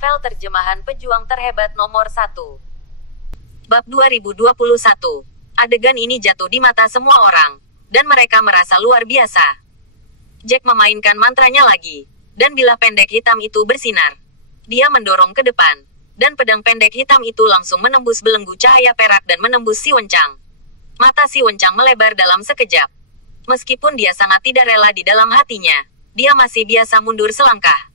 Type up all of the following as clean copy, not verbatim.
Novel terjemahan pejuang terhebat nomor 1. Bab 2021. Adegan ini jatuh di mata semua orang, dan mereka merasa luar biasa. Jack memainkan mantranya lagi, dan bilah pendek hitam itu bersinar. Dia mendorong ke depan, dan pedang pendek hitam itu langsung menembus belenggu cahaya perak dan menembus si Wencang. Mata si Wencang melebar dalam sekejap. Meskipun dia sangat tidak rela di dalam hatinya, dia masih biasa mundur selangkah.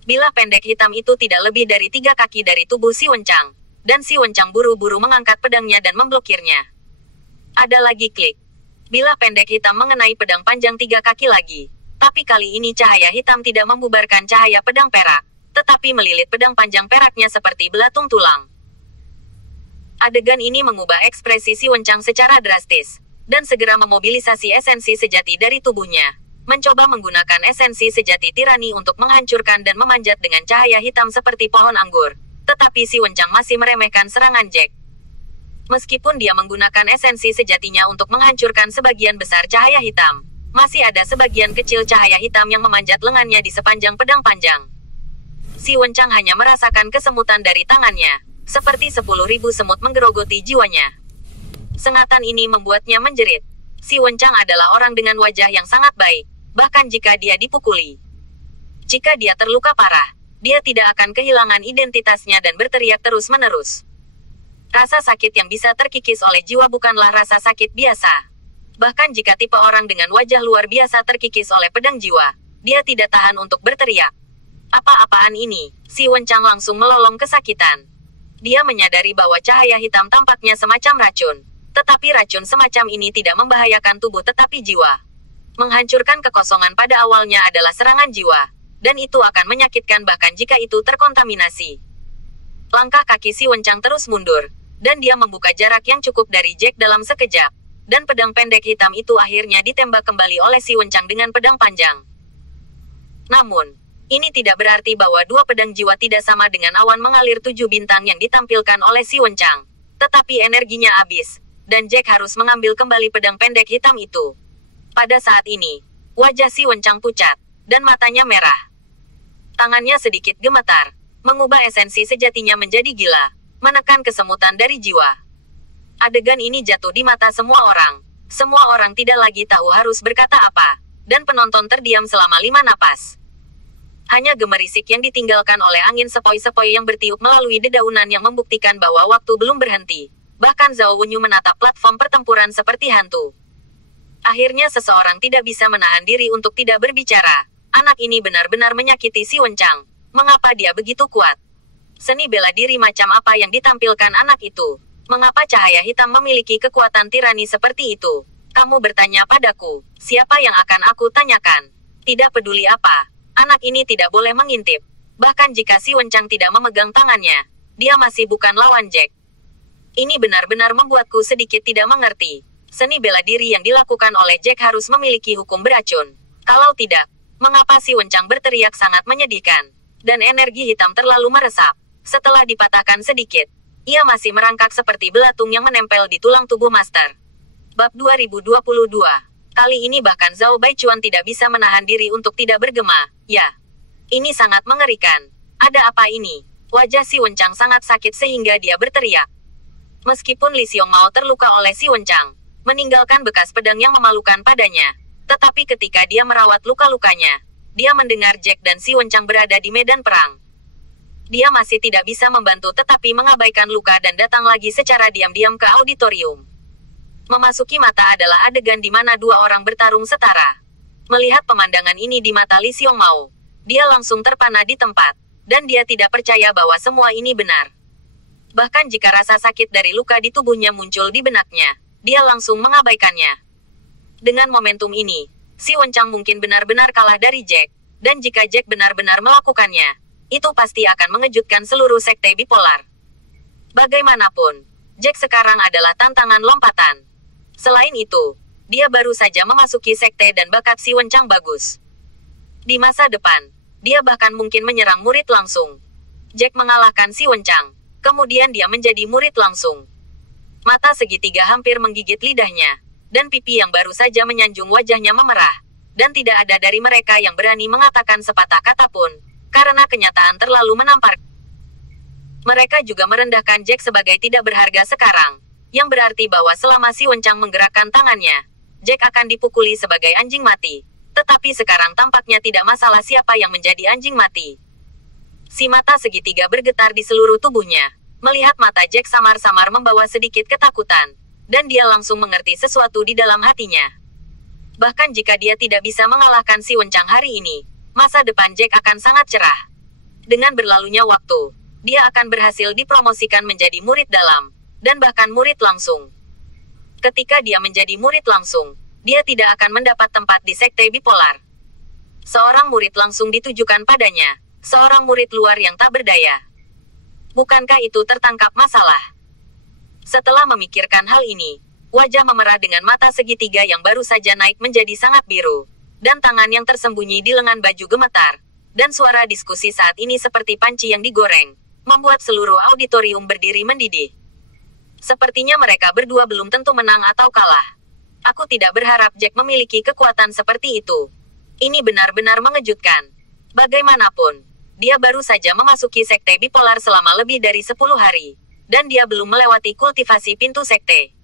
Bilah pendek hitam itu tidak lebih dari 3 kaki dari tubuh si Wencang, dan si Wencang buru-buru mengangkat pedangnya dan memblokirnya. Ada lagi klik. Bilah pendek hitam mengenai pedang panjang 3 kaki lagi, tapi kali ini cahaya hitam tidak membubarkan cahaya pedang perak, tetapi melilit pedang panjang peraknya seperti belatung tulang. Adegan ini mengubah ekspresi si Wencang secara drastis, dan segera memobilisasi esensi sejati dari tubuhnya. Mencoba menggunakan esensi sejati tirani untuk menghancurkan dan memanjat dengan cahaya hitam seperti pohon anggur. Tetapi si Wencang masih meremehkan serangan Jack. Meskipun dia menggunakan esensi sejatinya untuk menghancurkan sebagian besar cahaya hitam, masih ada sebagian kecil cahaya hitam yang memanjat lengannya di sepanjang pedang panjang. Si Wencang hanya merasakan kesemutan dari tangannya, seperti 10.000 semut menggerogoti jiwanya. Sengatan ini membuatnya menjerit. Si Wencang adalah orang dengan wajah yang sangat baik, bahkan jika dia dipukuli. Jika dia terluka parah, dia tidak akan kehilangan identitasnya dan berteriak terus-menerus. Rasa sakit yang bisa terkikis oleh jiwa bukanlah rasa sakit biasa. Bahkan jika tipe orang dengan wajah luar biasa terkikis oleh pedang jiwa, dia tidak tahan untuk berteriak. Apa-apaan ini? Si Wencang langsung melolong kesakitan. Dia menyadari bahwa cahaya hitam tampaknya semacam racun. Tetapi racun semacam ini tidak membahayakan tubuh tetapi jiwa. Menghancurkan kekosongan pada awalnya adalah serangan jiwa, dan itu akan menyakitkan bahkan jika itu terkontaminasi. Langkah kaki si Wencang terus mundur, dan dia membuka jarak yang cukup dari Jack dalam sekejap, dan pedang pendek hitam itu akhirnya ditembak kembali oleh si Wencang dengan pedang panjang. Namun, ini tidak berarti bahwa dua pedang jiwa tidak sama dengan awan mengalir 7 bintang yang ditampilkan oleh si Wencang. Tetapi energinya habis, dan Jack harus mengambil kembali pedang pendek hitam itu. Pada saat ini, wajah si Wencang pucat, dan matanya merah. Tangannya sedikit gemetar, mengubah esensi sejatinya menjadi gila, menekan kesemutan dari jiwa. Adegan ini jatuh di mata semua orang. Semua orang tidak lagi tahu harus berkata apa, dan penonton terdiam selama 5 napas. Hanya gemerisik yang ditinggalkan oleh angin sepoi-sepoi yang bertiup melalui dedaunan yang membuktikan bahwa waktu belum berhenti. Bahkan Zhao Wunyu menatap platform pertempuran seperti hantu. Akhirnya seseorang tidak bisa menahan diri untuk tidak berbicara. Anak ini benar-benar menyakiti si Wencang. Mengapa dia begitu kuat? Seni bela diri macam apa yang ditampilkan anak itu? Mengapa cahaya hitam memiliki kekuatan tirani seperti itu? Kamu bertanya padaku, siapa yang akan aku tanyakan? Tidak peduli apa, anak ini tidak boleh mengintip. Bahkan jika si Wencang tidak memegang tangannya, dia masih bukan lawan Jack. Ini benar-benar membuatku sedikit tidak mengerti. Seni bela diri yang dilakukan oleh Jack harus memiliki hukum beracun. Kalau tidak, mengapa si Wencang berteriak sangat menyedihkan? Dan energi hitam terlalu meresap. Setelah dipatahkan sedikit, ia masih merangkak seperti belatung yang menempel di tulang tubuh Master. Bab 2022. Kali ini bahkan Zhao Baichuan tidak bisa menahan diri untuk tidak bergema. Ya, ini sangat mengerikan. Ada apa ini? Wajah si Wencang sangat sakit sehingga dia berteriak. Meskipun Li Xiongmao terluka oleh si Wencang, meninggalkan bekas pedang yang memalukan padanya, tetapi ketika dia merawat luka-lukanya, dia mendengar Jack dan si Wencang berada di medan perang. Dia masih tidak bisa membantu tetapi mengabaikan luka dan datang lagi secara diam-diam ke auditorium. Memasuki mata adalah adegan di mana dua orang bertarung setara. Melihat pemandangan ini di mata Li Xiongmao, dia langsung terpana di tempat, dan dia tidak percaya bahwa semua ini benar. Bahkan jika rasa sakit dari luka di tubuhnya muncul di benaknya, dia langsung mengabaikannya. Dengan momentum ini, si Wencang mungkin benar-benar kalah dari Jack, dan jika Jack benar-benar melakukannya, itu pasti akan mengejutkan seluruh sekte bipolar. Bagaimanapun, Jack sekarang adalah tantangan lompatan. Selain itu, dia baru saja memasuki sekte dan bakat si Wencang bagus. Di masa depan, dia bahkan mungkin menyerang murid langsung. Jack mengalahkan si Wencang. Kemudian dia menjadi murid langsung. Mata segitiga hampir menggigit lidahnya, dan pipi yang baru saja menyanjung wajahnya memerah. Dan tidak ada dari mereka yang berani mengatakan sepatah kata pun. karena kenyataan terlalu menampar. Mereka juga merendahkan Jack sebagai tidak berharga sekarang, yang berarti bahwa selama si Wencang menggerakkan tangannya, Jack akan dipukuli sebagai anjing mati. Tetapi sekarang tampaknya tidak masalah siapa yang menjadi anjing mati. Si mata segitiga bergetar di seluruh tubuhnya. Melihat mata Jack samar-samar membawa sedikit ketakutan, dan dia langsung mengerti sesuatu di dalam hatinya. Bahkan jika dia tidak bisa mengalahkan si Wencang hari ini, masa depan Jack akan sangat cerah. Dengan berlalunya waktu, dia akan berhasil dipromosikan menjadi murid dalam, dan bahkan murid langsung. Ketika dia menjadi murid langsung, dia tidak akan mendapat tempat di sekte bipolar. Seorang murid langsung ditujukan padanya, seorang murid luar yang tak berdaya. Bukankah itu tertangkap masalah? Setelah memikirkan hal ini, wajah memerah dengan mata segitiga yang baru saja naik menjadi sangat biru, dan tangan yang tersembunyi di lengan baju gemetar, dan suara diskusi saat ini seperti panci yang digoreng, membuat seluruh auditorium berdiri mendidih. Sepertinya mereka berdua belum tentu menang atau kalah. Aku tidak berharap Jack memiliki kekuatan seperti itu. Ini benar-benar mengejutkan. Bagaimanapun, dia baru saja memasuki sekte bipolar selama lebih dari 10 hari, dan dia belum melewati kultivasi pintu sekte.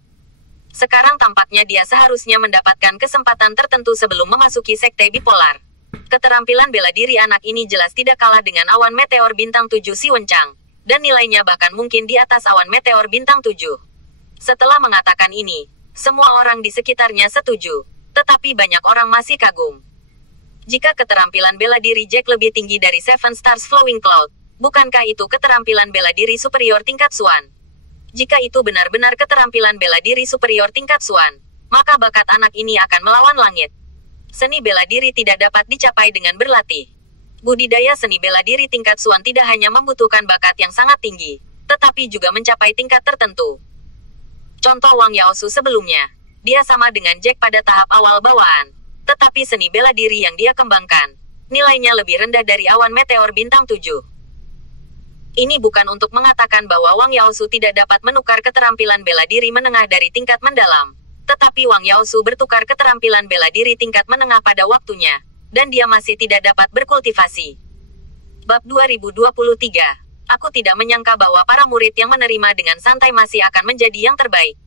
Sekarang tampaknya dia seharusnya mendapatkan kesempatan tertentu sebelum memasuki sekte bipolar. Keterampilan bela diri anak ini jelas tidak kalah dengan awan meteor bintang 7 si Wencang, dan nilainya bahkan mungkin di atas awan meteor bintang 7. Setelah mengatakan ini, semua orang di sekitarnya setuju, tetapi banyak orang masih kagum. Jika keterampilan bela diri Jack lebih tinggi dari Seven Stars Flowing Cloud, bukankah itu keterampilan bela diri superior tingkat Swan? Jika itu benar-benar keterampilan bela diri superior tingkat Swan, maka bakat anak ini akan melawan langit. Seni bela diri tidak dapat dicapai dengan berlatih. Budidaya seni bela diri tingkat Swan tidak hanya membutuhkan bakat yang sangat tinggi, tetapi juga mencapai tingkat tertentu. Contoh Wang Yaosu sebelumnya, dia sama dengan Jack pada tahap awal bawaan, tetapi seni bela diri yang dia kembangkan, nilainya lebih rendah dari awan meteor bintang 7. Ini bukan untuk mengatakan bahwa Wang Yaosu tidak dapat menukar keterampilan bela diri menengah dari tingkat mendalam, tetapi Wang Yaosu bertukar keterampilan bela diri tingkat menengah pada waktunya, dan dia masih tidak dapat berkultivasi. Bab 2023. Aku tidak menyangka bahwa para murid yang menerima dengan santai masih akan menjadi yang terbaik.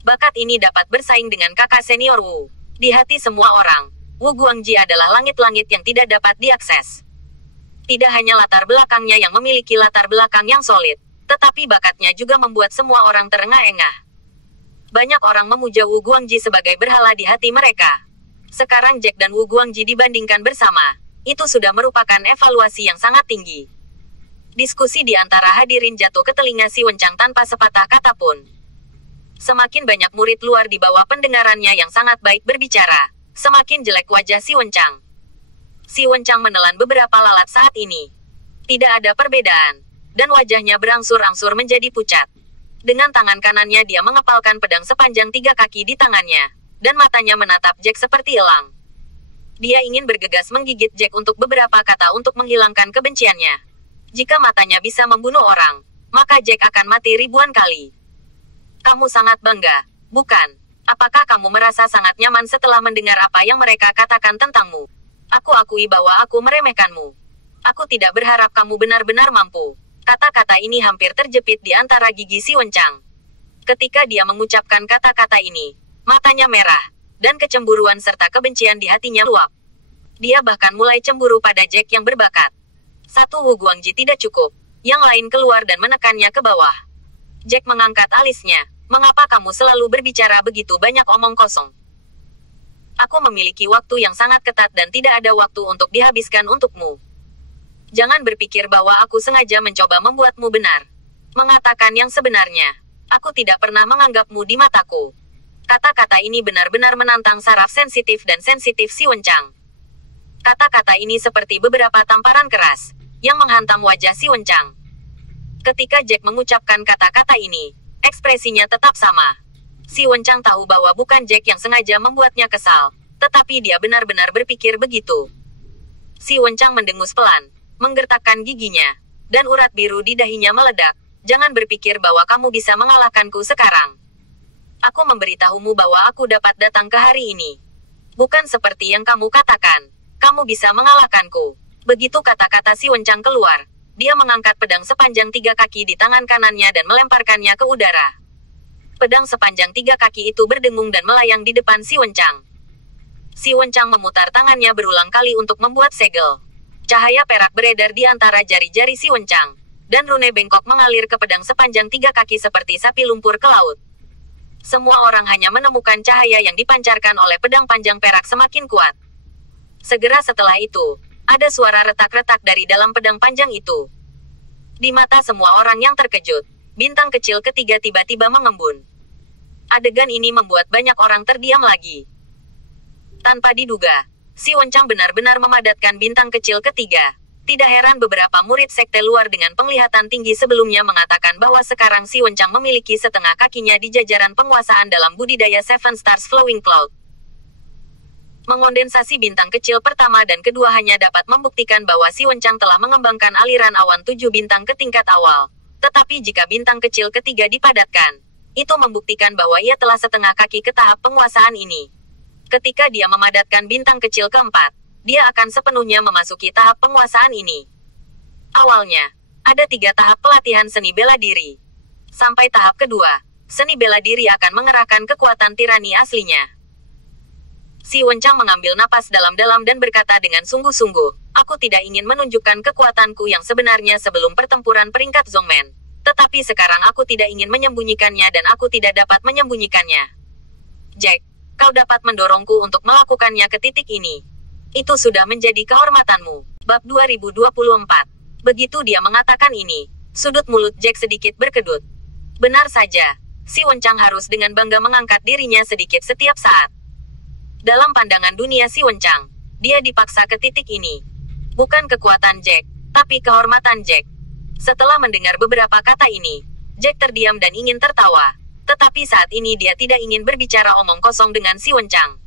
Bakat ini dapat bersaing dengan kakak senior Wu. Di hati semua orang, Wu Guangji adalah langit-langit yang tidak dapat diakses. Tidak hanya latar belakangnya yang memiliki latar belakang yang solid, tetapi bakatnya juga membuat semua orang terengah-engah. Banyak orang memuja Wu Guangji sebagai berhala di hati mereka. Sekarang Jack dan Wu Guangji dibandingkan bersama, itu sudah merupakan evaluasi yang sangat tinggi. Diskusi di antara hadirin jatuh ke telinga si Wencang tanpa sepatah kata pun. Semakin banyak murid luar di bawah pendengarannya yang sangat baik berbicara, semakin jelek wajah si Wencang. Si Wencang menelan beberapa lalat saat ini. Tidak ada perbedaan, dan wajahnya berangsur-angsur menjadi pucat. Dengan tangan kanannya dia mengepalkan pedang sepanjang 3 kaki di tangannya, dan matanya menatap Jack seperti elang. Dia ingin bergegas menggigit Jack untuk beberapa kata untuk menghilangkan kebenciannya. Jika matanya bisa membunuh orang, maka Jack akan mati ribuan kali. Kamu sangat bangga, bukan? Apakah kamu merasa sangat nyaman setelah mendengar apa yang mereka katakan tentangmu? Aku akui bahwa aku meremehkanmu. Aku tidak berharap kamu benar-benar mampu. Kata-kata ini hampir terjepit di antara gigi si Wencang. Ketika dia mengucapkan kata-kata ini, matanya merah, dan kecemburuan serta kebencian di hatinya luap. Dia bahkan mulai cemburu pada Jack yang berbakat. Satu Wu Guangji tidak cukup, yang lain keluar dan menekannya ke bawah. Jack mengangkat alisnya. Mengapa kamu selalu berbicara begitu banyak omong kosong? Aku memiliki waktu yang sangat ketat dan tidak ada waktu untuk dihabiskan untukmu. Jangan berpikir bahwa aku sengaja mencoba membuatmu benar. Mengatakan yang sebenarnya. Aku tidak pernah menganggapmu di mataku. Kata-kata ini benar-benar menantang saraf sensitif dan sensitif si Wencang. Kata-kata ini seperti beberapa tamparan keras yang menghantam wajah si Wencang. Ketika Jack mengucapkan kata-kata ini, ekspresinya tetap sama. Si Wencang tahu bahwa bukan Jack yang sengaja membuatnya kesal, tetapi dia benar-benar berpikir begitu. Si Wencang mendengus pelan, menggertakkan giginya, dan urat biru di dahinya meledak. Jangan berpikir bahwa kamu bisa mengalahkanku sekarang. Aku memberitahumu bahwa aku dapat datang ke hari ini. Bukan seperti yang kamu katakan. Kamu bisa mengalahkanku. Begitu kata-kata Si Wencang keluar, dia mengangkat pedang sepanjang 3 kaki di tangan kanannya dan melemparkannya ke udara. Pedang sepanjang 3 kaki itu berdengung dan melayang di depan Si Wencang. Si Wencang memutar tangannya berulang kali untuk membuat segel. Cahaya perak beredar di antara jari-jari Si Wencang, dan rune bengkok mengalir ke pedang sepanjang 3 kaki seperti sapi lumpur ke laut. Semua orang hanya menemukan cahaya yang dipancarkan oleh pedang panjang perak semakin kuat. Segera setelah itu, ada suara retak-retak dari dalam pedang panjang itu. Di mata semua orang yang terkejut, bintang kecil ketiga tiba-tiba mengembun. Adegan ini membuat banyak orang terdiam lagi. Tanpa diduga, Si Wencang benar-benar memadatkan bintang kecil ketiga. Tidak heran beberapa murid sekte luar dengan penglihatan tinggi sebelumnya mengatakan bahwa sekarang Si Wencang memiliki setengah kakinya di jajaran penguasaan dalam budidaya Seven Stars Flowing Cloud. Mengondensasi bintang kecil pertama dan kedua hanya dapat membuktikan bahwa Si Wencang telah mengembangkan aliran awan 7 bintang ke tingkat awal. Tetapi jika bintang kecil ketiga dipadatkan, itu membuktikan bahwa ia telah setengah kaki ke tahap penguasaan ini. Ketika dia memadatkan bintang kecil keempat, dia akan sepenuhnya memasuki tahap penguasaan ini. Awalnya, ada 3 tahap pelatihan seni bela diri. Sampai tahap kedua, seni bela diri akan mengerahkan kekuatan tirani aslinya. Si Wencang mengambil napas dalam-dalam dan berkata dengan sungguh-sungguh, aku tidak ingin menunjukkan kekuatanku yang sebenarnya sebelum pertempuran peringkat Zongmen. Tetapi sekarang aku tidak ingin menyembunyikannya dan aku tidak dapat menyembunyikannya. Jack, kau dapat mendorongku untuk melakukannya ke titik ini. Itu sudah menjadi kehormatanmu. Bab 2024. Begitu dia mengatakan ini, sudut mulut Jack sedikit berkedut. Benar saja, Si Wencang harus dengan bangga mengangkat dirinya sedikit setiap saat. Dalam pandangan dunia Si Wencang, dia dipaksa ke titik ini. Bukan kekuatan Jack, tapi kehormatan Jack. Setelah mendengar beberapa kata ini, Jack terdiam dan ingin tertawa. Tetapi saat ini dia tidak ingin berbicara omong kosong dengan Si Wencang.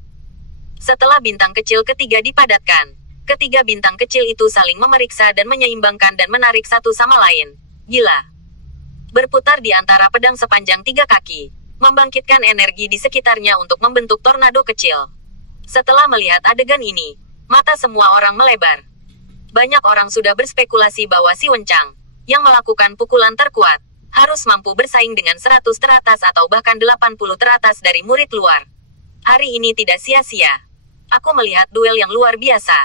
Setelah bintang kecil ketiga dipadatkan, ketiga bintang kecil itu saling memeriksa dan menyeimbangkan dan menarik satu sama lain. Gila. Berputar di antara pedang sepanjang 3 kaki, membangkitkan energi di sekitarnya untuk membentuk tornado kecil. Setelah melihat adegan ini, mata semua orang melebar. Banyak orang sudah berspekulasi bahwa Si Wencang, yang melakukan pukulan terkuat, harus mampu bersaing dengan 100 teratas atau bahkan 80 teratas dari murid luar. Hari ini tidak sia-sia. Aku melihat duel yang luar biasa.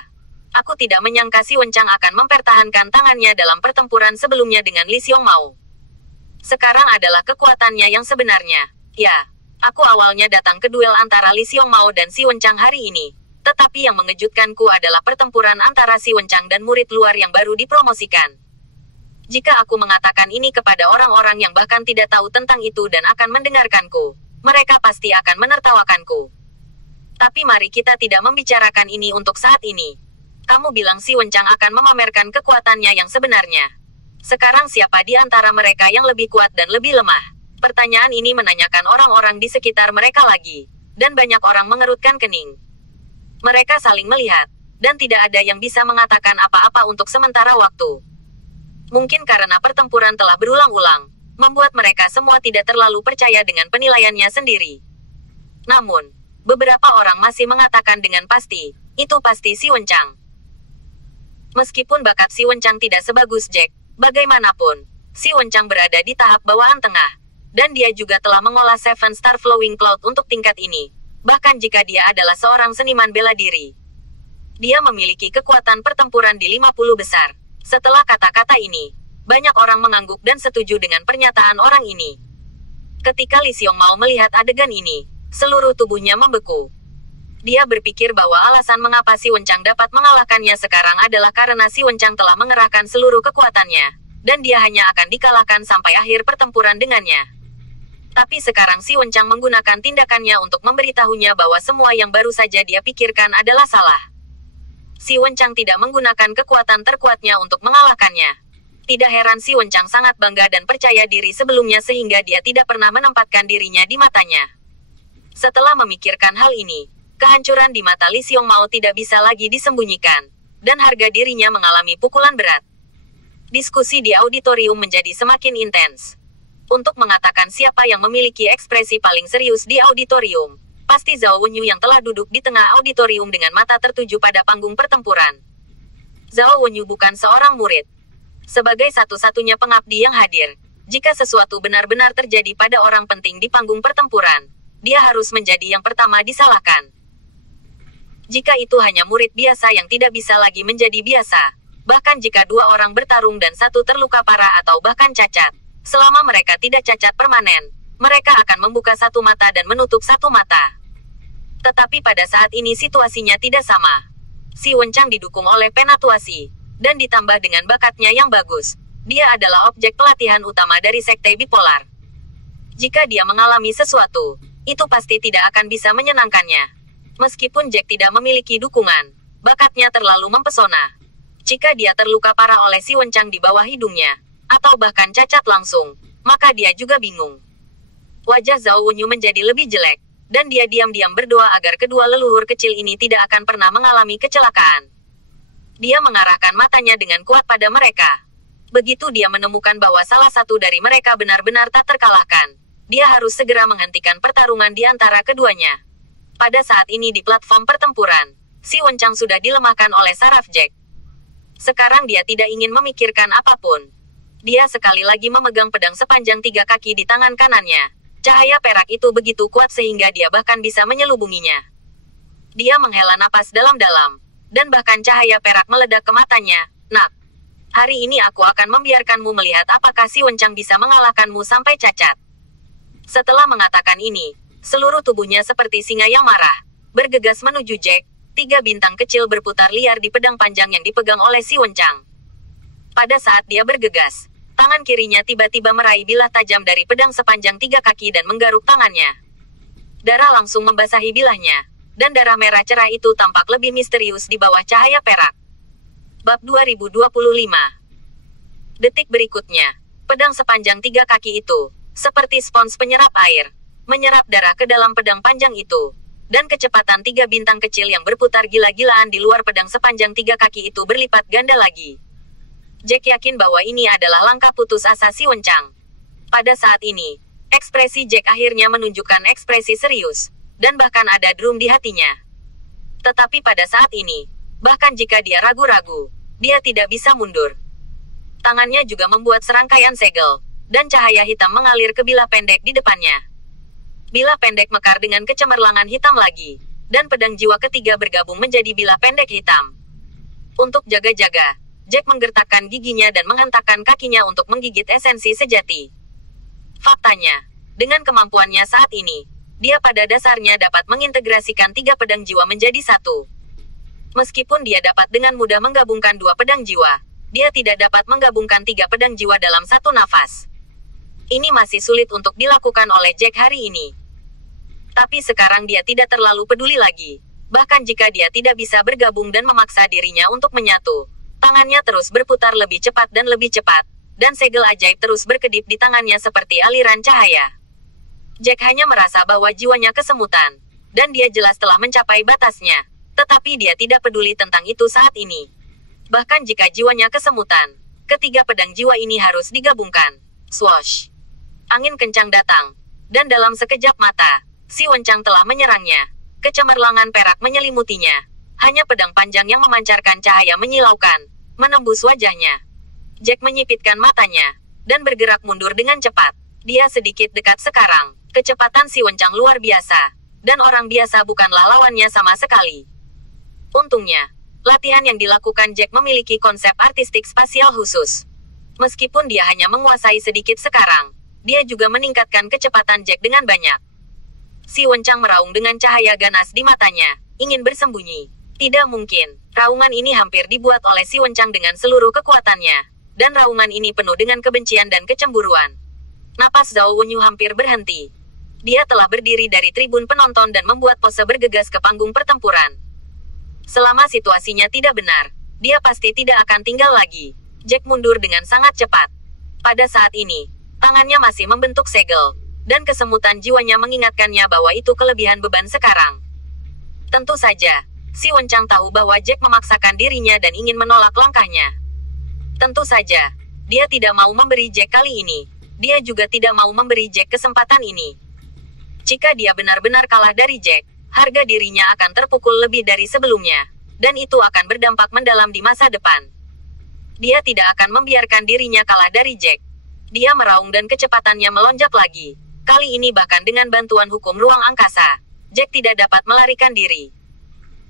Aku tidak menyangka Si Wencang akan mempertahankan tangannya dalam pertempuran sebelumnya dengan Li Xiongmao. Sekarang adalah kekuatannya yang sebenarnya. Ya. Aku awalnya datang ke duel antara Li Xiongmao dan Si Wencang hari ini. Tetapi yang mengejutkanku adalah pertempuran antara Si Wencang dan murid luar yang baru dipromosikan. Jika aku mengatakan ini kepada orang-orang yang bahkan tidak tahu tentang itu dan akan mendengarkanku, mereka pasti akan menertawakanku. Tapi mari kita tidak membicarakan ini untuk saat ini. Kamu bilang Si Wencang akan memamerkan kekuatannya yang sebenarnya. Sekarang siapa di antara mereka yang lebih kuat dan lebih lemah? Pertanyaan ini menanyakan orang-orang di sekitar mereka lagi, dan banyak orang mengerutkan kening. Mereka saling melihat, dan tidak ada yang bisa mengatakan apa-apa untuk sementara waktu. Mungkin karena pertempuran telah berulang-ulang, membuat mereka semua tidak terlalu percaya dengan penilaiannya sendiri. Namun, beberapa orang masih mengatakan dengan pasti, itu pasti Si Wencang. Meskipun bakat Si Wencang tidak sebagus Jack, bagaimanapun, Si Wencang berada di tahap bawahan tengah. Dan dia juga telah mengolah Seven Star Flowing Cloud untuk tingkat ini. Bahkan jika dia adalah seorang seniman bela diri. Dia memiliki kekuatan pertempuran di 50 besar. Setelah kata-kata ini, banyak orang mengangguk dan setuju dengan pernyataan orang ini. Ketika Li Xiongmao melihat adegan ini, seluruh tubuhnya membeku. Dia berpikir bahwa alasan mengapa Si Wencang dapat mengalahkannya sekarang adalah karena Si Wencang telah mengerahkan seluruh kekuatannya. Dan dia hanya akan dikalahkan sampai akhir pertempuran dengannya. Tapi sekarang Si Wencang menggunakan tindakannya untuk memberitahunya bahwa semua yang baru saja dia pikirkan adalah salah. Si Wencang tidak menggunakan kekuatan terkuatnya untuk mengalahkannya. Tidak heran Si Wencang sangat bangga dan percaya diri sebelumnya sehingga dia tidak pernah menempatkan dirinya di matanya. Setelah memikirkan hal ini, kehancuran di mata Li Xiongmao tidak bisa lagi disembunyikan, dan harga dirinya mengalami pukulan berat. Diskusi di auditorium menjadi semakin intens. Untuk mengatakan siapa yang memiliki ekspresi paling serius di auditorium, pasti Zhao Wenyu yang telah duduk di tengah auditorium dengan mata tertuju pada panggung pertempuran. Zhao Wenyu bukan seorang murid. Sebagai satu-satunya pengabdi yang hadir, jika sesuatu benar-benar terjadi pada orang penting di panggung pertempuran, dia harus menjadi yang pertama disalahkan. Jika itu hanya murid biasa yang tidak bisa lagi menjadi biasa, bahkan jika dua orang bertarung dan satu terluka parah atau bahkan cacat, selama mereka tidak cacat permanen, mereka akan membuka satu mata dan menutup satu mata. Tetapi pada saat ini situasinya tidak sama. Si Wenchang didukung oleh penatuasi, dan ditambah dengan bakatnya yang bagus. Dia adalah objek pelatihan utama dari sekte bipolar. Jika dia mengalami sesuatu, itu pasti tidak akan bisa menyenangkannya. Meskipun Jack tidak memiliki dukungan, bakatnya terlalu mempesona. Jika dia terluka parah oleh si Wenchang di bawah hidungnya, atau bahkan cacat langsung, maka dia juga bingung. Wajah Zhao Wenyu menjadi lebih jelek, dan dia diam-diam berdoa agar kedua leluhur kecil ini tidak akan pernah mengalami kecelakaan. Dia mengarahkan matanya dengan kuat pada mereka. Begitu dia menemukan bahwa salah satu dari mereka benar-benar tak terkalahkan, dia harus segera menghentikan pertarungan di antara keduanya. Pada saat ini di platform pertempuran, si Wenchang sudah dilemahkan oleh saraf Jack. Sekarang dia tidak ingin memikirkan apapun. Dia sekali lagi memegang pedang sepanjang 3 kaki di tangan kanannya. Cahaya perak itu begitu kuat sehingga dia bahkan bisa menyelubunginya. Dia menghela napas dalam-dalam, dan bahkan cahaya perak meledak ke matanya. Nak, hari ini aku akan membiarkanmu melihat apakah si Wenchang bisa mengalahkanmu sampai cacat. Setelah mengatakan ini, seluruh tubuhnya seperti singa yang marah, bergegas menuju Jack. 3 bintang kecil berputar liar di pedang panjang yang dipegang oleh si Wenchang. Pada saat dia bergegas, tangan kirinya tiba-tiba meraih bilah tajam dari pedang sepanjang 3 kaki dan menggaruk tangannya. Darah langsung membasahi bilahnya, dan darah merah cerah itu tampak lebih misterius di bawah cahaya perak. Bab 2025. Detik berikutnya, pedang sepanjang 3 kaki itu, seperti spons penyerap air, menyerap darah ke dalam pedang panjang itu, dan kecepatan 3 bintang kecil yang berputar gila-gilaan di luar pedang sepanjang 3 kaki itu berlipat ganda lagi. Jack yakin bahwa ini adalah langkah putus asa si Wenchang. Pada saat ini, ekspresi Jack akhirnya menunjukkan ekspresi serius, dan bahkan ada drum di hatinya. Tetapi pada saat ini, bahkan jika dia ragu-ragu, dia tidak bisa mundur. Tangannya juga membuat serangkaian segel, dan cahaya hitam mengalir ke bilah pendek di depannya. Bilah pendek mekar dengan kecemerlangan hitam lagi, dan pedang jiwa ketiga bergabung menjadi bilah pendek hitam. Untuk jaga-jaga, Jack menggertakkan giginya dan menghentakkan kakinya untuk menggigit esensi sejati. Faktanya, dengan kemampuannya saat ini, dia pada dasarnya dapat mengintegrasikan 3 pedang jiwa menjadi satu. Meskipun dia dapat dengan mudah menggabungkan 2 pedang jiwa, dia tidak dapat menggabungkan 3 pedang jiwa dalam satu nafas. Ini masih sulit untuk dilakukan oleh Jack hari ini. Tapi sekarang dia tidak terlalu peduli lagi. Bahkan jika dia tidak bisa bergabung dan memaksa dirinya untuk menyatu, tangannya terus berputar lebih cepat, dan segel ajaib terus berkedip di tangannya seperti aliran cahaya. Jack hanya merasa bahwa jiwanya kesemutan, dan dia jelas telah mencapai batasnya, tetapi dia tidak peduli tentang itu saat ini. Bahkan jika jiwanya kesemutan, ketiga pedang jiwa ini harus digabungkan. Swoosh! Angin kencang datang, dan dalam sekejap mata, si Wenchang telah menyerangnya. Kecemerlangan perak menyelimutinya. Hanya pedang panjang yang memancarkan cahaya menyilaukan, menembus wajahnya. Jack menyipitkan matanya, dan bergerak mundur dengan cepat. Dia sedikit dekat sekarang. Kecepatan si Wenchang luar biasa, dan orang biasa bukanlah lawannya sama sekali. Untungnya, latihan yang dilakukan Jack memiliki konsep artistik spasial khusus. Meskipun dia hanya menguasai sedikit sekarang, dia juga meningkatkan kecepatan Jack dengan banyak. Si Wenchang meraung dengan cahaya ganas di matanya, ingin bersembunyi. Tidak mungkin, raungan ini hampir dibuat oleh si Wenchang dengan seluruh kekuatannya, dan raungan ini penuh dengan kebencian dan kecemburuan. Napas Zhao Wenyu hampir berhenti. Dia telah berdiri dari tribun penonton dan membuat pose bergegas ke panggung pertempuran. Selama situasinya tidak benar, dia pasti tidak akan tinggal lagi. Jack mundur dengan sangat cepat. Pada saat ini, tangannya masih membentuk segel, dan kesemutan jiwanya mengingatkannya bahwa itu kelebihan beban sekarang. Tentu saja, si Wenchang tahu bahwa Jack memaksakan dirinya dan ingin menolak langkahnya. Tentu saja, dia tidak mau memberi Jack kali ini. Dia juga tidak mau memberi Jack kesempatan ini. Jika dia benar-benar kalah dari Jack, harga dirinya akan terpukul lebih dari sebelumnya. dan itu akan berdampak mendalam di masa depan. Dia tidak akan membiarkan dirinya kalah dari Jack. Dia meraung dan kecepatannya melonjak lagi. Kali ini bahkan dengan bantuan hukum ruang angkasa, Jack tidak dapat melarikan diri.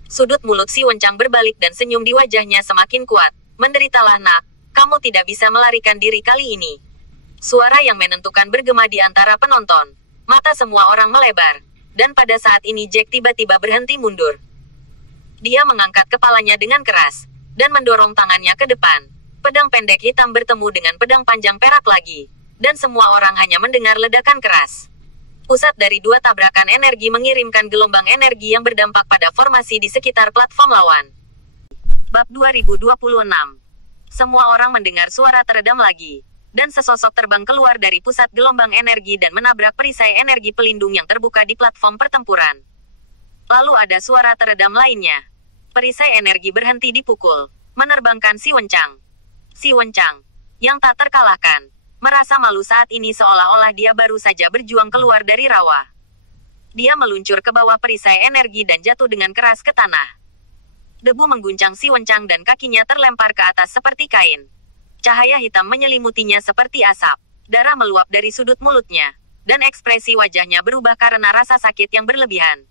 Sudut mulut si Wencang berbalik dan senyum di wajahnya semakin kuat. Menderitalah nak, kamu tidak bisa melarikan diri kali ini. Suara yang menentukan bergema di antara penonton. Mata semua orang melebar. Dan pada saat ini Jack tiba-tiba berhenti mundur. Dia mengangkat kepalanya dengan keras, dan mendorong tangannya ke depan. Pedang pendek hitam bertemu dengan pedang panjang perak lagi. Dan semua orang hanya mendengar ledakan keras. Pusat dari dua tabrakan energi mengirimkan gelombang energi yang berdampak pada formasi di sekitar platform lawan. Bab 2026. Semua orang mendengar suara teredam lagi. Dan sesosok terbang keluar dari pusat gelombang energi dan menabrak perisai energi pelindung yang terbuka di platform pertempuran. Lalu ada suara teredam lainnya. Perisai energi berhenti dipukul, menerbangkan si Wencang. Si Wencang, yang tak terkalahkan, merasa malu saat ini seolah-olah dia baru saja berjuang keluar dari rawa. Dia meluncur ke bawah perisai energi dan jatuh dengan keras ke tanah. Debu mengguncang si Wencang dan kakinya terlempar ke atas seperti kain. Cahaya hitam menyelimutinya seperti asap. Darah meluap dari sudut mulutnya, dan ekspresi wajahnya berubah karena rasa sakit yang berlebihan.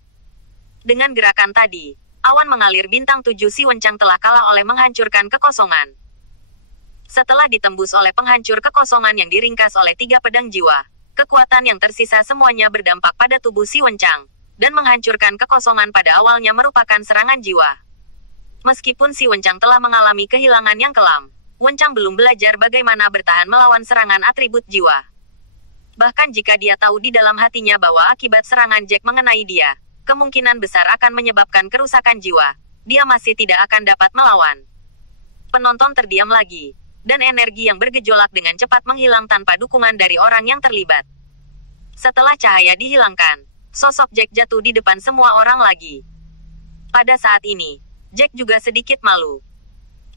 Dengan gerakan tadi, awan mengalir bintang 7 si Wencang telah kalah oleh menghancurkan kekosongan. Setelah ditembus oleh penghancur kekosongan yang diringkas oleh 3 pedang jiwa, kekuatan yang tersisa semuanya berdampak pada tubuh si Wencang, dan menghancurkan kekosongan pada awalnya merupakan serangan jiwa. Meskipun si Wencang telah mengalami kehilangan yang kelam, Wencang belum belajar bagaimana bertahan melawan serangan atribut jiwa. Bahkan jika dia tahu di dalam hatinya bahwa akibat serangan Jack mengenai dia, kemungkinan besar akan menyebabkan kerusakan jiwa, dia masih tidak akan dapat melawan. Penonton terdiam lagi. Dan energi yang bergejolak dengan cepat menghilang tanpa dukungan dari orang yang terlibat. Setelah cahaya dihilangkan, sosok Jack jatuh di depan semua orang lagi. Pada saat ini, Jack juga sedikit malu.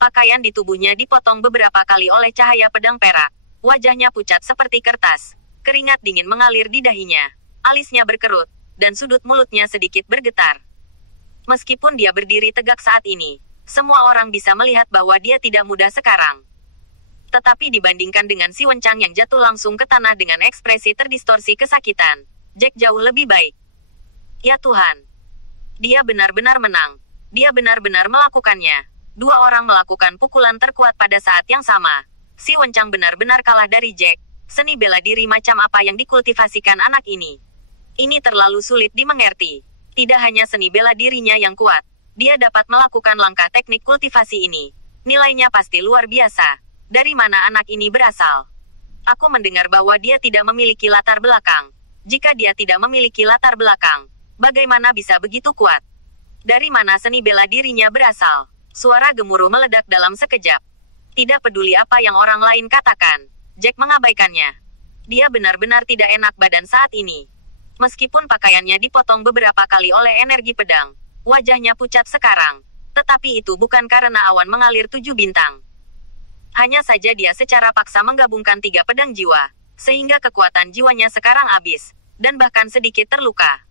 Pakaian di tubuhnya dipotong beberapa kali oleh cahaya pedang perak. Wajahnya pucat seperti kertas. Keringat dingin mengalir di dahinya. Alisnya berkerut, dan sudut mulutnya sedikit bergetar. Meskipun dia berdiri tegak saat ini, semua orang bisa melihat bahwa dia tidak mudah sekarang. Tetapi dibandingkan dengan si Wencang yang jatuh langsung ke tanah dengan ekspresi terdistorsi kesakitan, Jack jauh lebih baik. Ya Tuhan. Dia benar-benar menang. Dia benar-benar melakukannya. 2 orang melakukan pukulan terkuat pada saat yang sama. Si Wencang benar-benar kalah dari Jack. Seni bela diri macam apa yang dikultivasikan anak ini? Ini terlalu sulit dimengerti. Tidak hanya seni bela dirinya yang kuat, dia dapat melakukan langkah teknik kultivasi ini. Nilainya pasti luar biasa. Dari mana anak ini berasal? Aku mendengar bahwa dia tidak memiliki latar belakang. Jika dia tidak memiliki latar belakang, bagaimana bisa begitu kuat? Dari mana seni bela dirinya berasal? Suara gemuruh meledak dalam sekejap. Tidak peduli apa yang orang lain katakan, Jack mengabaikannya. Dia benar-benar tidak enak badan saat ini. Meskipun pakaiannya dipotong beberapa kali oleh energi pedang, wajahnya pucat sekarang. Tetapi itu bukan karena awan mengalir 7 bintang. Hanya saja dia secara paksa menggabungkan 3 pedang jiwa, sehingga kekuatan jiwanya sekarang habis, dan bahkan sedikit terluka.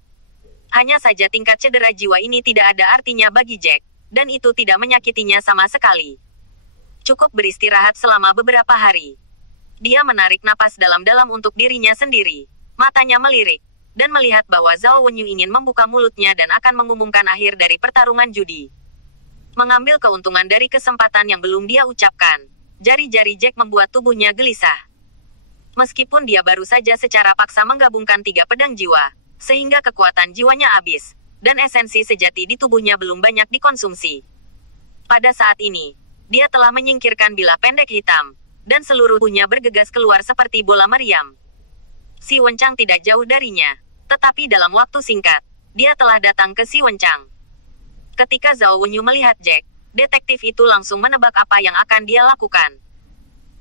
Hanya saja tingkat cedera jiwa ini tidak ada artinya bagi Jack, dan itu tidak menyakitinya sama sekali. Cukup beristirahat selama beberapa hari. Dia menarik napas dalam-dalam untuk dirinya sendiri. Matanya melirik, dan melihat bahwa Zhao Wenyu ingin membuka mulutnya dan akan mengumumkan akhir dari pertarungan judi. Mengambil keuntungan dari kesempatan yang belum dia ucapkan, jari-jari Jack membuat tubuhnya gelisah. Meskipun dia baru saja secara paksa menggabungkan 3 pedang jiwa, sehingga kekuatan jiwanya habis, dan esensi sejati di tubuhnya belum banyak dikonsumsi. Pada saat ini, dia telah menyingkirkan bilah pendek hitam, dan seluruh tubuhnya bergegas keluar seperti bola meriam. Si Wencang tidak jauh darinya, tetapi dalam waktu singkat, dia telah datang ke si Wencang. Ketika Zhao Wenyu melihat Jack, detektif itu langsung menebak apa yang akan dia lakukan.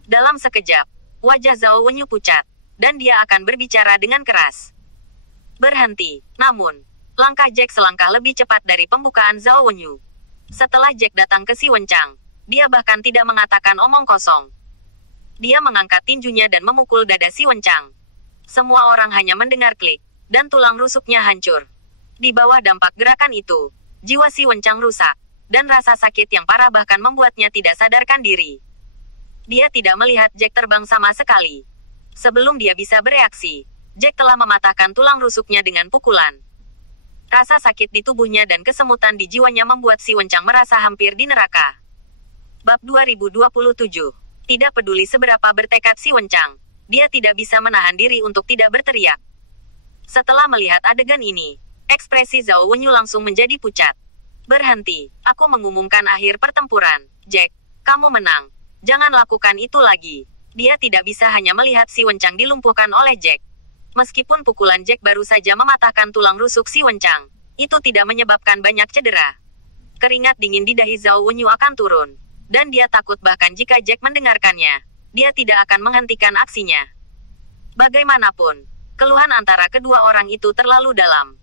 Dalam sekejap, wajah Zhao Wenyu pucat, dan dia akan berbicara dengan keras. Berhenti. Namun, langkah Jack selangkah lebih cepat dari pembukaan Zhao Wenyu. Setelah Jack datang ke si Wencang, dia bahkan tidak mengatakan omong kosong. Dia mengangkat tinjunya dan memukul dada si Wencang. Semua orang hanya mendengar klik, dan tulang rusuknya hancur. Di bawah dampak gerakan itu, jiwa si Wencang rusak. dan rasa sakit yang parah bahkan membuatnya tidak sadarkan diri. Dia tidak melihat Jack terbang sama sekali. Sebelum dia bisa bereaksi, Jack telah mematahkan tulang rusuknya dengan pukulan. Rasa sakit di tubuhnya dan kesemutan di jiwanya membuat si Wencang merasa hampir di neraka. Bab 2027. Tidak peduli seberapa bertekad si Wencang, dia tidak bisa menahan diri untuk tidak berteriak. Setelah melihat adegan ini, ekspresi Zhao Wenyu langsung menjadi pucat. Berhenti, aku mengumumkan akhir pertempuran. Jack, kamu menang. Jangan lakukan itu lagi. Dia tidak bisa hanya melihat si Wencang dilumpuhkan oleh Jack. Meskipun pukulan Jack baru saja mematahkan tulang rusuk si Wencang, itu tidak menyebabkan banyak cedera. Keringat dingin di dahi Zhao Wenyu akan turun. Dan dia takut bahkan jika Jack mendengarkannya, dia tidak akan menghentikan aksinya. Bagaimanapun, keluhan antara kedua orang itu terlalu dalam.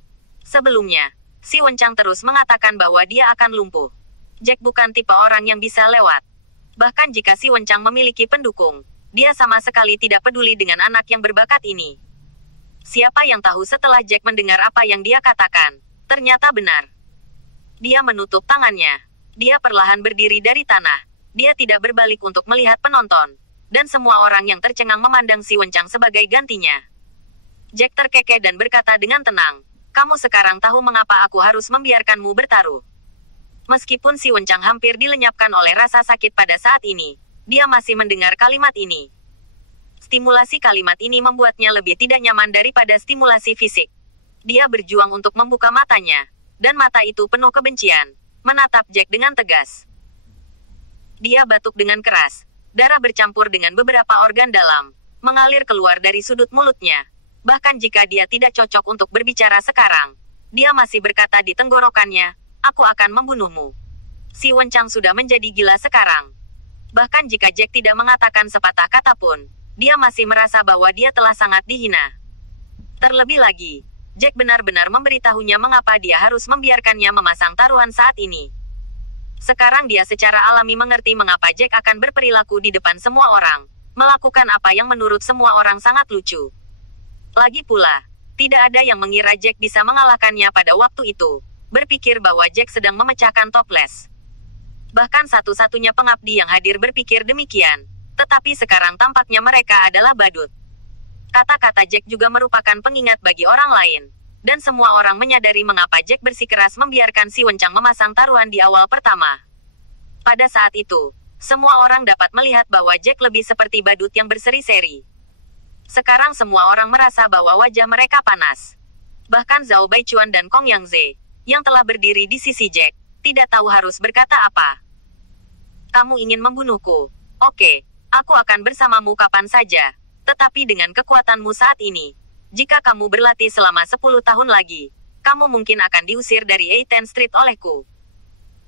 Sebelumnya, si Wencang terus mengatakan bahwa dia akan lumpuh. Jack bukan tipe orang yang bisa lewat. Bahkan jika si Wencang memiliki pendukung, dia sama sekali tidak peduli dengan anak yang berbakat ini. Siapa yang tahu setelah Jack mendengar apa yang dia katakan, ternyata benar. Dia menutup tangannya. Dia perlahan berdiri dari tanah. Dia tidak berbalik untuk melihat penonton. Dan semua orang yang tercengang memandang si Wencang sebagai gantinya. Jack terkekeh dan berkata dengan tenang, "Kamu sekarang tahu mengapa aku harus membiarkanmu bertaruh." Meskipun si Wencang hampir dilenyapkan oleh rasa sakit pada saat ini, dia masih mendengar kalimat ini. Stimulasi kalimat ini membuatnya lebih tidak nyaman daripada stimulasi fisik. Dia berjuang untuk membuka matanya, dan mata itu penuh kebencian, menatap Jack dengan tegas. Dia batuk dengan keras, darah bercampur dengan beberapa organ dalam, mengalir keluar dari sudut mulutnya. Bahkan jika dia tidak cocok untuk berbicara sekarang, dia masih berkata di tenggorokannya, "Aku akan membunuhmu." Si Wencang sudah menjadi gila sekarang. Bahkan jika Jack tidak mengatakan sepatah kata pun, dia masih merasa bahwa dia telah sangat dihina. Terlebih lagi, Jack benar-benar memberitahunya mengapa dia harus membiarkannya memasang taruhan saat ini. Sekarang dia secara alami mengerti mengapa Jack akan berperilaku di depan semua orang, melakukan apa yang menurut semua orang sangat lucu. Lagi pula, tidak ada yang mengira Jack bisa mengalahkannya pada waktu itu. Berpikir bahwa Jack sedang memecahkan toples. Bahkan satu-satunya pengabdi yang hadir berpikir demikian. Tetapi sekarang tampaknya mereka adalah badut. Kata-kata Jack juga merupakan pengingat bagi orang lain. Dan semua orang menyadari mengapa Jack bersikeras membiarkan si Wencang memasang taruhan di awal pertama. Pada saat itu, semua orang dapat melihat bahwa Jack lebih seperti badut yang berseri-seri. Sekarang semua orang merasa bahwa wajah mereka panas. Bahkan Zhao Baichuan dan Kong Yangze, yang telah berdiri di sisi Jack, tidak tahu harus berkata apa. "Kamu ingin membunuhku? Oke, aku akan bersamamu kapan saja. Tetapi dengan kekuatanmu saat ini, jika kamu berlatih selama 10 tahun lagi, kamu mungkin akan diusir dari A10 Street olehku."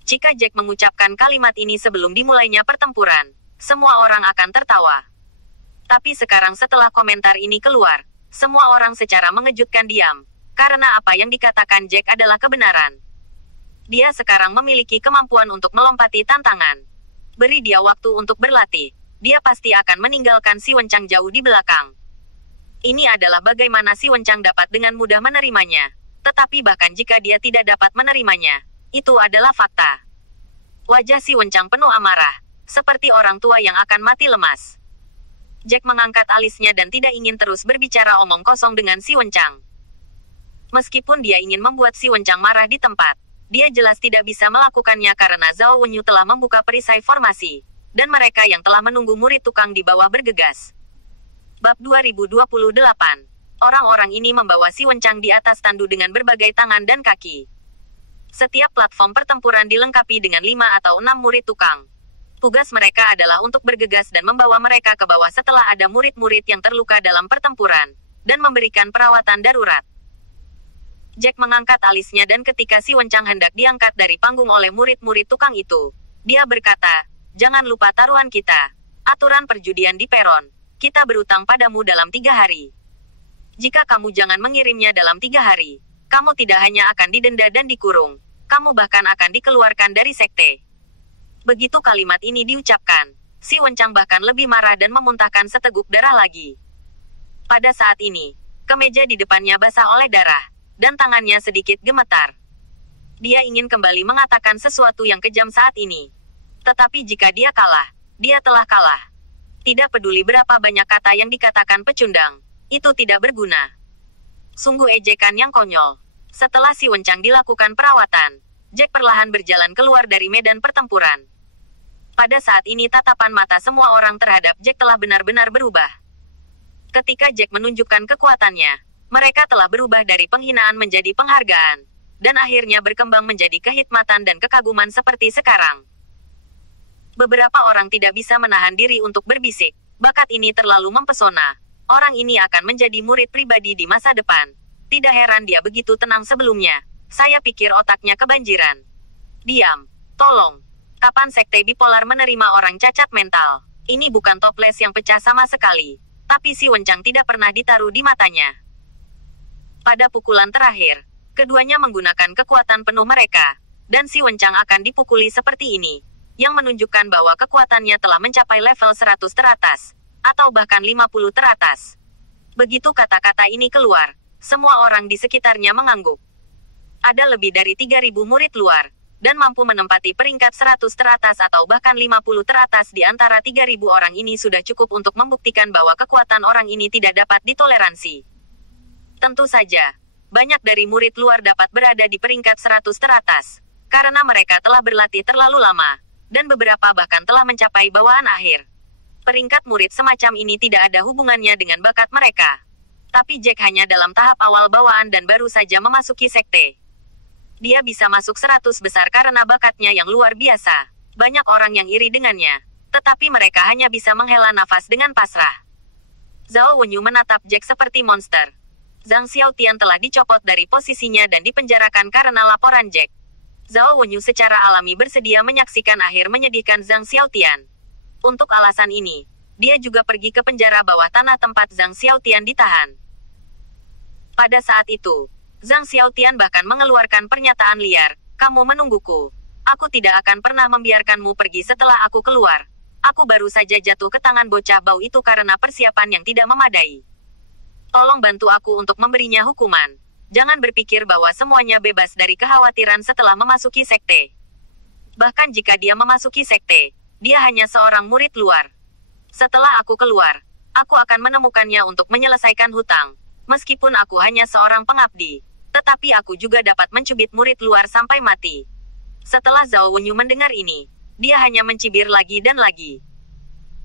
Jika Jack mengucapkan kalimat ini sebelum dimulainya pertempuran, semua orang akan tertawa. Tapi sekarang setelah komentar ini keluar, semua orang secara mengejutkan diam. Karena apa yang dikatakan Jack adalah kebenaran. Dia sekarang memiliki kemampuan untuk melompati tantangan. Beri dia waktu untuk berlatih, dia pasti akan meninggalkan si Wencang jauh di belakang. Ini adalah bagaimana si Wencang dapat dengan mudah menerimanya. Tetapi bahkan jika dia tidak dapat menerimanya, itu adalah fakta. Wajah si Wencang penuh amarah, seperti orang tua yang akan mati lemas. Jack mengangkat alisnya dan tidak ingin terus berbicara omong kosong dengan si Wencang. Meskipun dia ingin membuat si Wencang marah di tempat, dia jelas tidak bisa melakukannya karena Zhao Wenyu telah membuka perisai formasi, dan mereka yang telah menunggu murid tukang di bawah bergegas. Bab 2028. Orang-orang ini membawa si Wencang di atas tandu dengan berbagai tangan dan kaki. Setiap platform pertempuran dilengkapi dengan 5 atau 6 murid tukang. Tugas mereka adalah untuk bergegas dan membawa mereka ke bawah setelah ada murid-murid yang terluka dalam pertempuran, dan memberikan perawatan darurat. Jack mengangkat alisnya dan ketika si Wencang hendak diangkat dari panggung oleh murid-murid tukang itu, dia berkata, "Jangan lupa taruhan kita. Aturan perjudian di peron. Kita berutang padamu dalam 3 hari. Jika kamu jangan mengirimnya dalam 3 hari, kamu tidak hanya akan didenda dan dikurung, kamu bahkan akan dikeluarkan dari sekte." Begitu kalimat ini diucapkan, si Wencang bahkan lebih marah dan memuntahkan seteguk darah lagi. Pada saat ini, kemeja di depannya basah oleh darah, dan tangannya sedikit gemetar. Dia ingin kembali mengatakan sesuatu yang kejam saat ini. Tetapi jika dia kalah, dia telah kalah. Tidak peduli berapa banyak kata yang dikatakan pecundang, itu tidak berguna. Sungguh ejekan yang konyol. Setelah si Wencang dilakukan perawatan, Jack perlahan berjalan keluar dari medan pertempuran. Pada saat ini tatapan mata semua orang terhadap Jack telah benar-benar berubah. Ketika Jack menunjukkan kekuatannya, mereka telah berubah dari penghinaan menjadi penghargaan, dan akhirnya berkembang menjadi kehikmatan dan kekaguman seperti sekarang. Beberapa orang tidak bisa menahan diri untuk berbisik, bakat ini terlalu mempesona. Orang ini akan menjadi murid pribadi di masa depan. Tidak heran dia begitu tenang sebelumnya. Saya pikir otaknya kebanjiran. Diam. Tolong. Kapan sekte bipolar menerima orang cacat mental? Ini bukan toples yang pecah sama sekali. Tapi si Wencang tidak pernah ditaruh di matanya. Pada pukulan terakhir, keduanya menggunakan kekuatan penuh mereka, dan si Wencang akan dipukuli seperti ini, yang menunjukkan bahwa kekuatannya telah mencapai level 100 teratas, atau bahkan 50 teratas. Begitu kata-kata ini keluar, semua orang di sekitarnya mengangguk. Ada lebih dari 3.000 murid luar, dan mampu menempati peringkat 100 teratas atau bahkan 50 teratas di antara 3.000 orang ini sudah cukup untuk membuktikan bahwa kekuatan orang ini tidak dapat ditoleransi. Tentu saja, banyak dari murid luar dapat berada di peringkat 100 teratas, karena mereka telah berlatih terlalu lama, dan beberapa bahkan telah mencapai bawaan akhir. Peringkat murid semacam ini tidak ada hubungannya dengan bakat mereka. Tapi Jack hanya dalam tahap awal bawaan dan baru saja memasuki sekte. Dia bisa masuk 100 besar karena bakatnya yang luar biasa. Banyak orang yang iri dengannya, tetapi mereka hanya bisa menghela nafas dengan pasrah. Zhao Wenyu menatap Jack seperti monster. Zhang Xiaotian telah dicopot dari posisinya dan dipenjarakan karena laporan Jack. Zhao Wenyu secara alami bersedia menyaksikan akhir menyedihkan Zhang Xiaotian. Untuk alasan ini, dia juga pergi ke penjara bawah tanah tempat Zhang Xiaotian ditahan. Pada saat itu, Zhang Xiaotian bahkan mengeluarkan pernyataan liar, "Kamu menungguku. Aku tidak akan pernah membiarkanmu pergi setelah aku keluar. Aku baru saja jatuh ke tangan bocah bau itu karena persiapan yang tidak memadai. Tolong bantu aku untuk memberinya hukuman. Jangan berpikir bahwa semuanya bebas dari kekhawatiran setelah memasuki sekte. Bahkan jika dia memasuki sekte, dia hanya seorang murid luar. Setelah aku keluar, aku akan menemukannya untuk menyelesaikan hutang. Meskipun aku hanya seorang pengabdi, tetapi aku juga dapat mencubit murid luar sampai mati." Setelah Zhao Wenyu mendengar ini, dia hanya mencibir lagi dan lagi.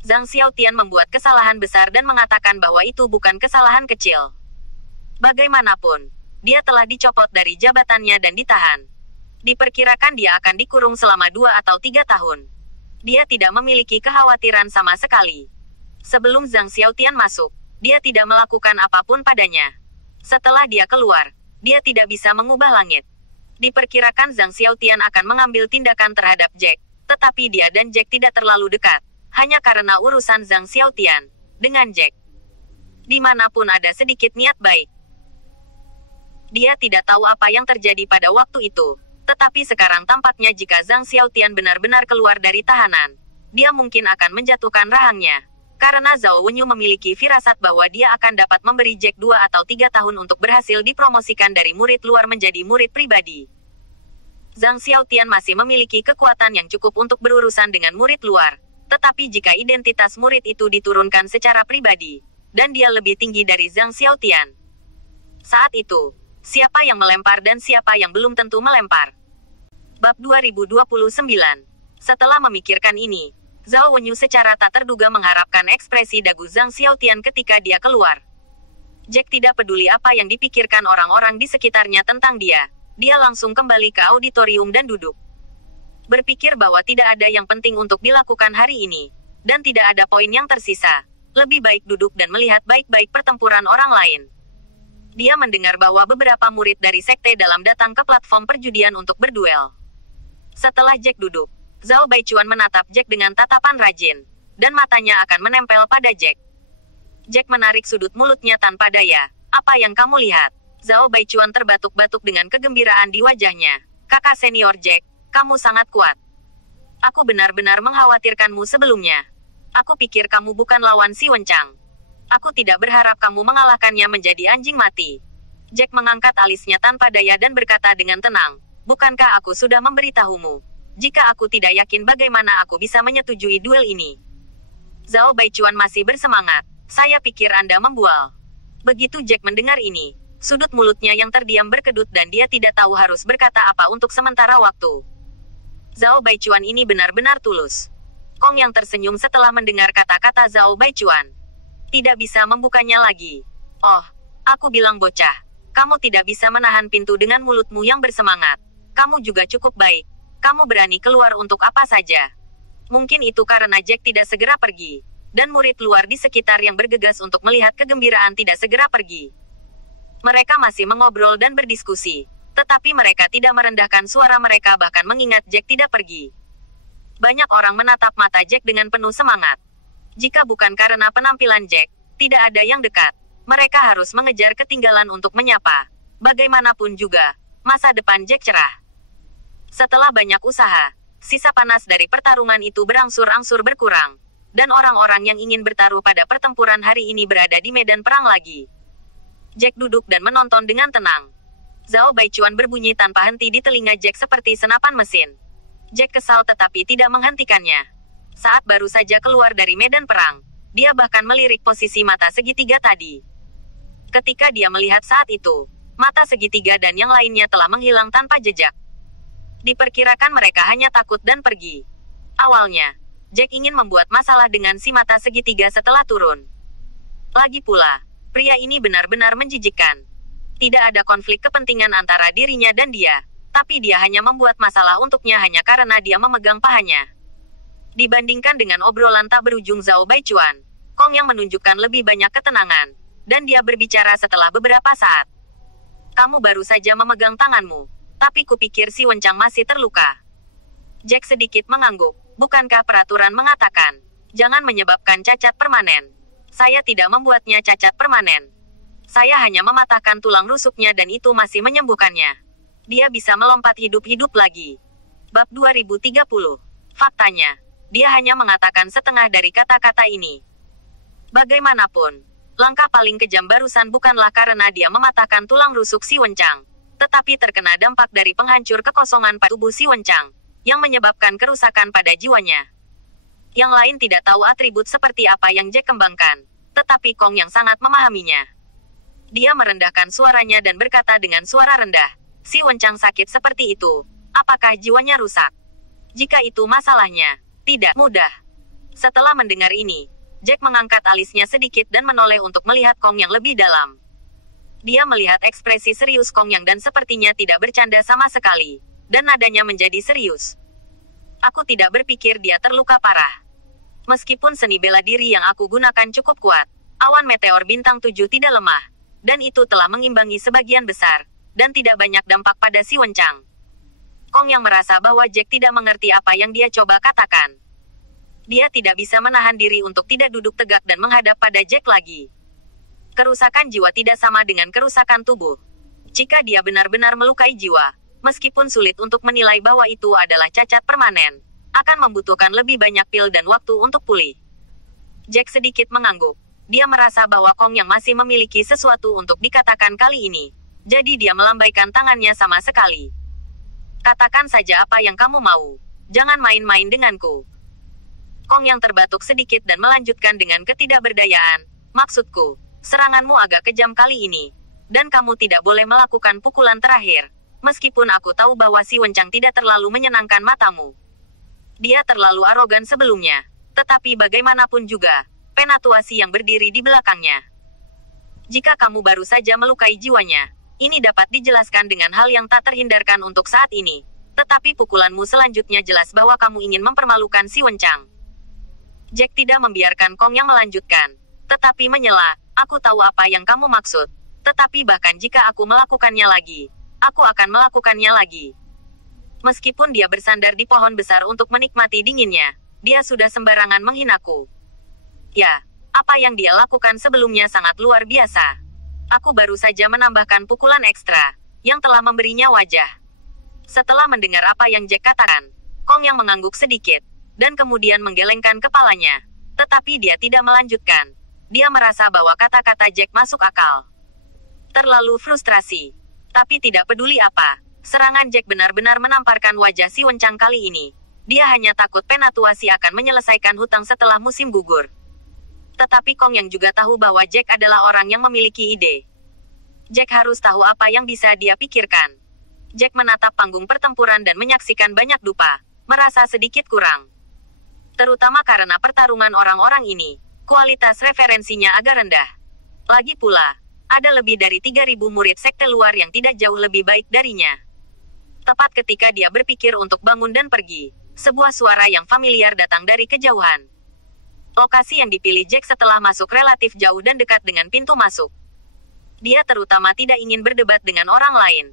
Zhang Xiaotian membuat kesalahan besar dan mengatakan bahwa itu bukan kesalahan kecil. Bagaimanapun, dia telah dicopot dari jabatannya dan ditahan. Diperkirakan dia akan dikurung selama 2 atau 3 tahun. Dia tidak memiliki kekhawatiran sama sekali. Sebelum Zhang Xiaotian masuk, dia tidak melakukan apapun padanya. Setelah dia keluar, dia tidak bisa mengubah langit. Diperkirakan Zhang Xiaotian akan mengambil tindakan terhadap Jack, tetapi dia dan Jack tidak terlalu dekat, hanya karena urusan Zhang Xiaotian dengan Jack. Dimanapun ada sedikit niat baik. Dia tidak tahu apa yang terjadi pada waktu itu, tetapi sekarang tampaknya jika Zhang Xiaotian benar-benar keluar dari tahanan, dia mungkin akan menjatuhkan rahangnya. Karena Zhao Wenyu memiliki firasat bahwa dia akan dapat memberi Jack 2 atau 3 tahun untuk berhasil dipromosikan dari murid luar menjadi murid pribadi. Zhang Xiaotian masih memiliki kekuatan yang cukup untuk berurusan dengan murid luar, tetapi jika identitas murid itu diturunkan secara pribadi, dan dia lebih tinggi dari Zhang Xiaotian, saat itu, siapa yang melempar dan siapa yang belum tentu melempar. Bab 2029. Setelah memikirkan ini, Zhao Wenyu secara tak terduga mengharapkan ekspresi dagu Zhang Xiaotian ketika dia keluar. Jack tidak peduli apa yang dipikirkan orang-orang di sekitarnya tentang dia. Dia langsung kembali ke auditorium dan duduk. Berpikir bahwa tidak ada yang penting untuk dilakukan hari ini, dan tidak ada poin yang tersisa. Lebih baik duduk dan melihat baik-baik pertempuran orang lain. Dia mendengar bahwa beberapa murid dari sekte dalam datang ke platform perjudian untuk berduel. Setelah Jack duduk, Zhao Baichuan menatap Jack dengan tatapan rajin, dan matanya akan menempel pada Jack. Jack menarik sudut mulutnya tanpa daya. "Apa yang kamu lihat?" Zhao Baichuan terbatuk-batuk dengan kegembiraan di wajahnya. "Kakak senior Jack, kamu sangat kuat. Aku benar-benar mengkhawatirkanmu sebelumnya. Aku pikir kamu bukan lawan si Wencang. Aku tidak berharap kamu mengalahkannya menjadi anjing mati." Jack mengangkat alisnya tanpa daya dan berkata dengan tenang, bukankah aku sudah memberitahumu? Jika aku tidak yakin bagaimana aku bisa menyetujui duel ini. Zhao Baichuan masih bersemangat. Saya pikir Anda membual. Begitu Jack mendengar ini, sudut mulutnya yang terdiam berkedut dan dia tidak tahu harus berkata apa untuk sementara waktu. Zhao Baichuan ini benar-benar tulus. Kong yang tersenyum setelah mendengar kata-kata Zhao Baichuan. Tidak bisa membukanya lagi. Oh, aku bilang bocah. Kamu tidak bisa menahan pintu dengan mulutmu yang bersemangat. Kamu juga cukup baik. Kamu berani keluar untuk apa saja. Mungkin itu karena Jack tidak segera pergi. Dan murid luar di sekitar yang bergegas untuk melihat kegembiraan tidak segera pergi. Mereka masih mengobrol dan berdiskusi. Tetapi mereka tidak merendahkan suara mereka bahkan mengingat Jack tidak pergi. Banyak orang menatap mata Jack dengan penuh semangat. Jika bukan karena penampilan Jack, tidak ada yang dekat. Mereka harus mengejar ketinggalan untuk menyapa. Bagaimanapun juga, masa depan Jack cerah. Setelah banyak usaha, sisa panas dari pertarungan itu berangsur-angsur berkurang. Dan orang-orang yang ingin bertaruh pada pertempuran hari ini berada di medan perang lagi. Jack duduk dan menonton dengan tenang. Zhao Baichuan berbunyi tanpa henti di telinga Jack seperti senapan mesin. Jack kesal tetapi tidak menghentikannya. Saat baru saja keluar dari medan perang, dia bahkan melirik posisi mata segitiga tadi. Ketika dia melihat saat itu, mata segitiga dan yang lainnya telah menghilang tanpa jejak. Diperkirakan mereka hanya takut dan pergi. Awalnya, Jack ingin membuat masalah dengan si mata segitiga setelah turun. Lagi pula, pria ini benar-benar menjijikkan. Tidak ada konflik kepentingan antara dirinya dan dia, tapi dia hanya membuat masalah untuknya hanya karena dia memegang pahanya. Dibandingkan dengan obrolan tak berujung Zhao Baichuan, Kong yang menunjukkan lebih banyak ketenangan, dan dia berbicara setelah beberapa saat. Kamu baru saja memegang tanganmu, tapi kupikir si Wencang masih terluka. Jack sedikit mengangguk. Bukankah peraturan mengatakan, jangan menyebabkan cacat permanen? Saya tidak membuatnya cacat permanen. Saya hanya mematahkan tulang rusuknya dan itu masih menyembuhkannya. Dia bisa melompat hidup-hidup lagi. Bab 2030. Faktanya, dia hanya mengatakan setengah dari kata-kata ini. Bagaimanapun, langkah paling kejam barusan bukanlah karena dia mematahkan tulang rusuk si Wencang, tetapi terkena dampak dari penghancur kekosongan pada tubuh si Wencang, yang menyebabkan kerusakan pada jiwanya. Yang lain tidak tahu atribut seperti apa yang Jack kembangkan, tetapi Kong yang sangat memahaminya. Dia merendahkan suaranya dan berkata dengan suara rendah, si Wencang sakit seperti itu, apakah jiwanya rusak? Jika itu masalahnya, tidak mudah. Setelah mendengar ini, Jack mengangkat alisnya sedikit dan menoleh untuk melihat Kong yang lebih dalam. Dia melihat ekspresi serius Kong yang dan sepertinya tidak bercanda sama sekali. Dan nadanya menjadi serius. Aku tidak berpikir dia terluka parah. Meskipun seni bela diri yang aku gunakan cukup kuat, awan meteor bintang 7 tidak lemah. Dan itu telah mengimbangi sebagian besar, dan tidak banyak dampak pada si Wencang. Kong yang merasa bahwa Jack tidak mengerti apa yang dia coba katakan. Dia tidak bisa menahan diri untuk tidak duduk tegak dan menghadap pada Jack lagi. Kerusakan jiwa tidak sama dengan kerusakan tubuh. Jika dia benar-benar melukai jiwa, meskipun sulit untuk menilai bahwa itu adalah cacat permanen, akan membutuhkan lebih banyak pil dan waktu untuk pulih. Jack sedikit mengangguk. Dia merasa bahwa Kong yang masih memiliki sesuatu untuk dikatakan kali ini. Jadi dia melambaikan tangannya sama sekali. Katakan saja apa yang kamu mau. Jangan main-main denganku. Kong yang terbatuk sedikit dan melanjutkan dengan ketidakberdayaan. Maksudku, seranganmu agak kejam kali ini. Dan kamu tidak boleh melakukan pukulan terakhir. Meskipun aku tahu bahwa si Wencang tidak terlalu menyenangkan matamu. Dia terlalu arogan sebelumnya. Tetapi bagaimanapun juga, Penatuasi yang berdiri di belakangnya. Jika kamu baru saja melukai jiwanya, ini dapat dijelaskan dengan hal yang tak terhindarkan untuk saat ini. Tetapi pukulanmu selanjutnya jelas bahwa kamu ingin mempermalukan si Wencang. Jack tidak membiarkan Kong yang melanjutkan. Tetapi menyela, aku tahu apa yang kamu maksud. Tetapi bahkan jika aku melakukannya lagi, aku akan melakukannya lagi. Meskipun dia bersandar di pohon besar untuk menikmati dinginnya, dia sudah sembarangan menghinaku. Ya, apa yang dia lakukan sebelumnya sangat luar biasa. Aku baru saja menambahkan pukulan ekstra, yang telah memberinya wajah. Setelah mendengar apa yang Jack katakan, Kong yang mengangguk sedikit, dan kemudian menggelengkan kepalanya. Tetapi dia tidak melanjutkan. Dia merasa bahwa kata-kata Jack masuk akal. Terlalu frustrasi. Tapi tidak peduli apa, Serangan Jack benar-benar menamparkan wajah si Wencang kali ini. Dia hanya takut Penatuasi akan menyelesaikan hutang setelah musim gugur. Tetapi Kong yang juga tahu bahwa Jack adalah orang yang memiliki ide. Jack harus tahu apa yang bisa dia pikirkan. Jack menatap panggung pertempuran dan menyaksikan banyak dupa, merasa sedikit kurang. Terutama karena pertarungan orang-orang ini, kualitas referensinya agak rendah. Lagi pula, ada lebih dari 3.000 murid sekte luar yang tidak jauh lebih baik darinya. Tepat ketika dia berpikir untuk bangun dan pergi, sebuah suara yang familiar datang dari kejauhan. Lokasi yang dipilih Jack setelah masuk relatif jauh dan dekat dengan pintu masuk. Dia terutama tidak ingin berdebat dengan orang lain.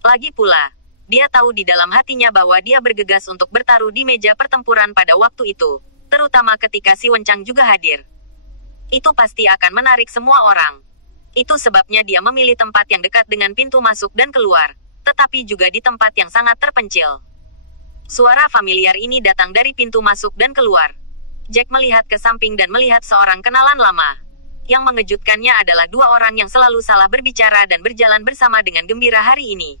Lagi pula, dia tahu di dalam hatinya bahwa dia bergegas untuk bertaruh di meja pertempuran pada waktu itu, terutama ketika si Wencang juga hadir. Itu pasti akan menarik semua orang. Itu sebabnya dia memilih tempat yang dekat dengan pintu masuk dan keluar, tetapi juga di tempat yang sangat terpencil. Suara familiar ini datang dari pintu masuk dan keluar. Jack melihat ke samping dan melihat seorang kenalan lama. Yang mengejutkannya adalah dua orang yang selalu salah berbicara dan berjalan bersama dengan gembira hari ini.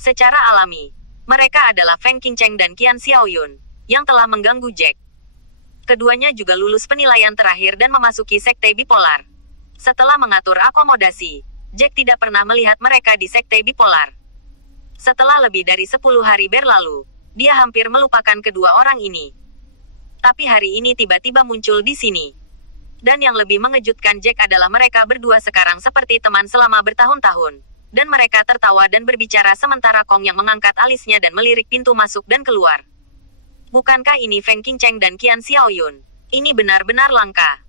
Secara alami, mereka adalah Feng Qingcheng dan Qian Xiaoyun, yang telah mengganggu Jack. Keduanya juga lulus penilaian terakhir dan memasuki sekte bipolar. Setelah mengatur akomodasi, Jack tidak pernah melihat mereka di sekte bipolar. Setelah lebih dari 10 hari berlalu, dia hampir melupakan kedua orang ini. Tapi hari ini tiba-tiba muncul di sini. Dan yang lebih mengejutkan Jack adalah mereka berdua sekarang seperti teman selama bertahun-tahun. Dan mereka tertawa dan berbicara sementara Kong yang mengangkat alisnya dan melirik pintu masuk dan keluar. Bukankah ini Feng Qingcheng dan Qian Xiaoyun? Ini benar-benar langka.